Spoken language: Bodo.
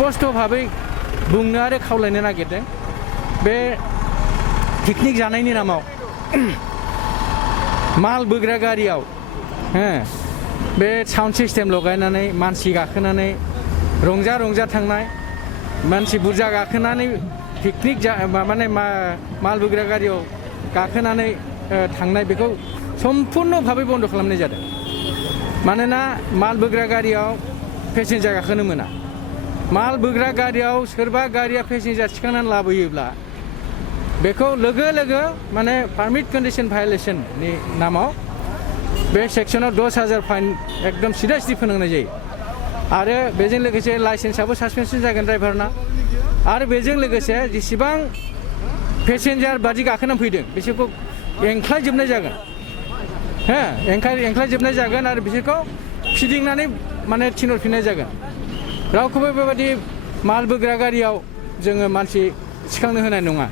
स्पष्ट भाबै बुंनो आरो खावलायनो नागिरदों बे पिकनिक जानायनि नामाव माल बोग्रा गारियाव बे साउन्ड सिस्टेम लगायनानै मानसि गाखोनानै रंजा रंजा थांनाय मानसि बुरजा गाखोनानै पिकनिक माने माल बोग्रा गारियाव गाखोनानै थांनाय बेखौ सम्पुर्ण भाबै बन्द खालामनाय जादों मानोना माल बोग्रा गारियाव पेसेन्जार गाखोनो मोना माल बोग्रा गारियाव सोरबा गारिया पेसेन्जार थिखांनानै लाबोयोब्ला बेखौ लोगो लोगो माने पारमिट कन्डिशन भायलेसननि नामाव बे सेक्सनाव 10,000 फाइन एकदम सिदा सिदि फोनांनाय जायो आरो बेजों लोगोसे लाइसेन्सआबो सासपेनसन जागोन ड्राइभारना आरो बेजों लोगोसे जेसेबां पेसेन्जार बादि गाखोनानै फैदों बिसोरखौ एंख्लायजोबनाय जागोन एंख्लायजोबनाय जागोन आरो बिसोरखौ फिदिंनानै माने थिनहरफिननाय जागोन रावखौबो बेबायदि माल बोग्रा गारियाव जोङो मानसि थिखांनो होनाय नङा